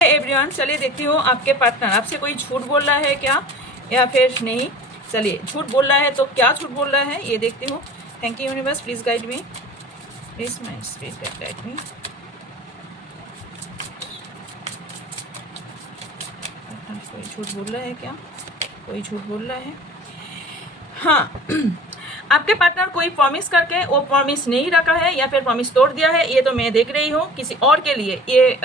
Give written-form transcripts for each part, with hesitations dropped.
Everyone, चलिए देखती हूँ आपके पार्टनर आपसे कोई झूठ बोल रहा है क्या या फिर नहीं। चलिए, झूठ बोल रहा है तो क्या झूठ बोल रहा है ये देखती हूँ। Thank you universe, please guide me, please guide me. कोई झूठ बोल रहा है क्या? कोई झूठ बोल रहा है? हाँ आपके पार्टनर कोई प्रॉमिस करके वो प्रॉमिस नहीं रखा है या फिर प्रॉमिस तोड़ दिया है, ये तो मैं देख रही हूँ किसी और के लिए। ये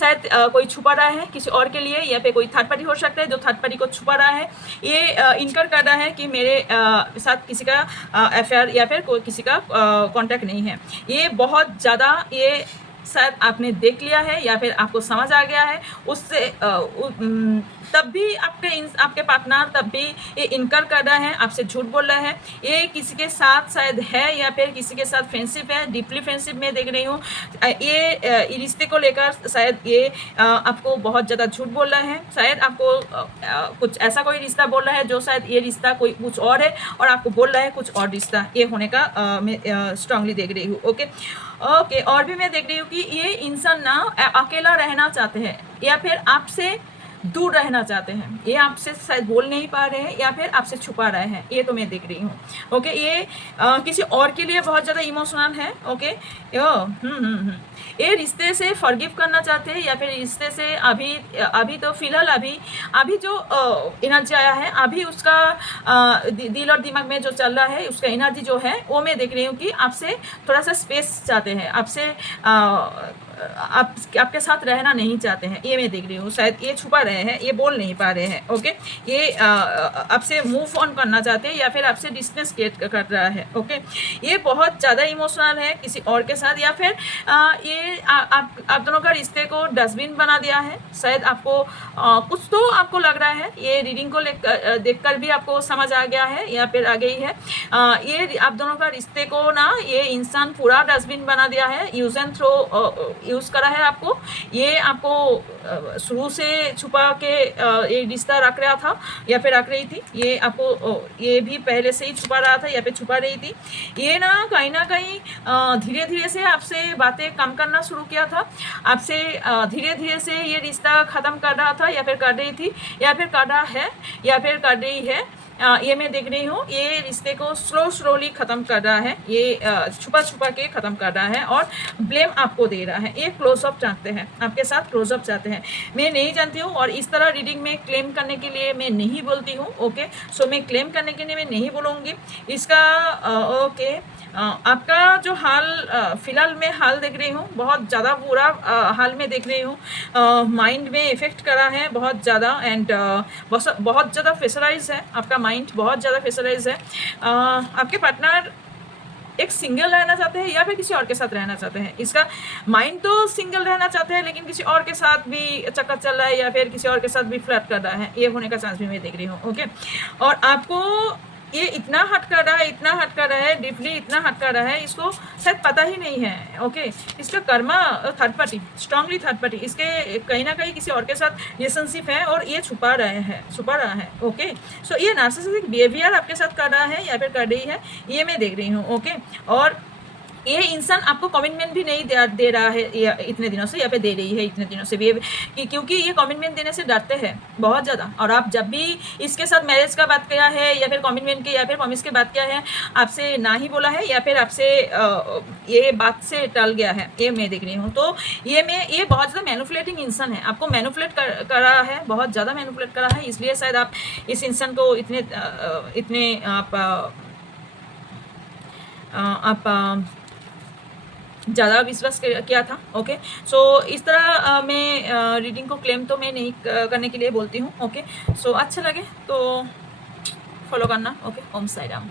शायद कोई छुपा रहा है किसी और के लिए, या फिर कोई थर्ड पार्टी हो सकता है जो थर्ड पार्टी को छुपा रहा है। ये इनकर कर रहा है कि मेरे साथ किसी का अफेयर या फिर कोई किसी का कॉन्टैक्ट नहीं है। ये बहुत ज़्यादा ये शायद आपने देख लिया है या फिर आपको समझ आ गया है उससे तब भी आपके पार्टनर तब भी ये इनकार कर रहा है, आपसे झूठ बोल रहा है। ये किसी के साथ शायद है या फिर किसी के साथ फ्रेंडशिप है, डीपली फ्रेंडशिप में देख रही हूँ। ये रिश्ते को लेकर शायद ये आपको बहुत ज़्यादा झूठ बोल रहा है। शायद आपको कुछ ऐसा कोई रिश्ता बोल रहा है जो शायद ये रिश्ता कोई कुछ और है और आपको बोल रहा है कुछ और रिश्ता ये होने का मैं स्ट्रांगली देख रही हूँ। ओके और भी मैं देख रही हूँ कि ये इंसान ना अकेला रहना चाहते हैं या फिर आपसे दूर रहना चाहते हैं। ये आपसे शायद बोल नहीं पा रहे हैं या फिर आपसे छुपा रहे हैं, ये तो मैं देख रही हूँ। ओके ये किसी और के लिए बहुत ज़्यादा इमोशनल है। ओके ये रिश्ते से फॉरगिव करना चाहते हैं या फिर रिश्ते से अभी तो फिलहाल अभी जो एनर्जी आया है, अभी उसका दिल और दिमाग में जो चल रहा है उसका एनर्जी जो है वो मैं देख रही हूँ कि आपसे थोड़ा सा स्पेस चाहते हैं, आपसे आपके साथ रहना नहीं चाहते हैं, ये मैं देख रही हूँ। शायद ये छुपा रहे हैं, ये बोल नहीं पा रहे हैं। ओके ये आपसे मूव ऑन करना चाहते हैं या फिर आपसे डिस्टेंस क्रिएट कर रहा है। ओके ये बहुत ज़्यादा इमोशनल है किसी और के साथ, या फिर ये आप दोनों का रिश्ते को डस्टबिन बना दिया है। शायद आपको कुछ तो आपको लग रहा है, ये रीडिंग को देख कर भी आपको समझ आ गया है या फिर आ गई है। ये आप दोनों का रिश्ते को ना ये इंसान पूरा डस्टबिन बना दिया है, यूज एंड थ्रो यूज़ करा है आपको। ये आपको शुरू से छुपा के ये रिश्ता रख रहा था या फिर रख रही थी। ये आपको ये भी पहले से ही छुपा रहा था या फिर छुपा रही थी। ये ना कहीं धीरे धीरे से आपसे बातें कम करना शुरू किया था, आपसे धीरे धीरे से ये रिश्ता ख़त्म कर रहा था या फिर कर रही थी या फिर कर रहा है या फिर कर रही है। ये मैं देख रही हूँ ये रिश्ते को स्लोली ख़त्म कर रहा है, ये छुपा के ख़त्म कर रहा है और ब्लेम आपको दे रहा है। ये क्लोजअप चाहते हैं, आपके साथ क्लोजअप चाहते हैं। मैं नहीं जानती हूँ और इस तरह रीडिंग में क्लेम करने के लिए मैं नहीं बोलती हूँ। ओके सो मैं क्लेम करने के लिए मैं नहीं बोलूँगी इसका। ओके आपका जो हाल फ़िलहाल मैं हाल देख रही हूँ, बहुत ज़्यादा बुरा हाल में देख रही हूँ। माइंड में इफ़ेक्ट करा है बहुत ज़्यादा एंड बहुत ज़्यादा प्रेशराइज है, आपका माइंड बहुत ज़्यादा प्रेशराइज है। आपके पार्टनर एक सिंगल रहना चाहते हैं या फिर किसी और के साथ रहना चाहते हैं। इसका माइंड तो सिंगल रहना चाहते हैं लेकिन किसी और के साथ भी चक्कर चल रहा है या फिर किसी और के साथ भी फ्लर्ट कर रहा है, ये होने का चांस भी मैं देख रही हूँ। ओके और आपको ये इतना हट कर रहा है डीपली इतना हट कर रहा है, इसको शायद पता ही नहीं है। ओके इसका Karma third party, strongly third party, इसके कहीं ना कहीं किसी और के साथ रिलेशनशिप है और ये छुपा रहा है। ओके सो ये नार्सिसिस्टिक बिहेवियर आपके साथ कर रहा है या फिर कर रही है, ये मैं देख रही हूँ। ओके और ये इंसान आपको कमिटमेंट भी नहीं दे रहा है इतने दिनों से या फिर दे रही है इतने दिनों से भी, क्योंकि ये कमिटमेंट देने से डरते हैं बहुत ज़्यादा। और आप जब भी इसके साथ मैरिज का बात किया है या फिर कमिटमेंट की या फिर प्रॉमिस की बात किया है, आपसे ना ही बोला है या फिर आपसे ये बात से टल गया है, ये मैं देख रही हूँ। तो ये बहुत ज़्यादा मैनिपुलेटिंग इंसान है, आपको मैनिपुलेट कर रहा है, बहुत ज़्यादा मैनिपुलेट कर रहा है। इसलिए शायद आप इस इंसान को इतने आप ज़्यादा विश्वास किया था। ओके सो इस तरह मैं रीडिंग को क्लेम तो मैं नहीं करने के लिए बोलती हूँ। ओके सो अच्छा लगे तो फॉलो करना। ओके ओम साई राम।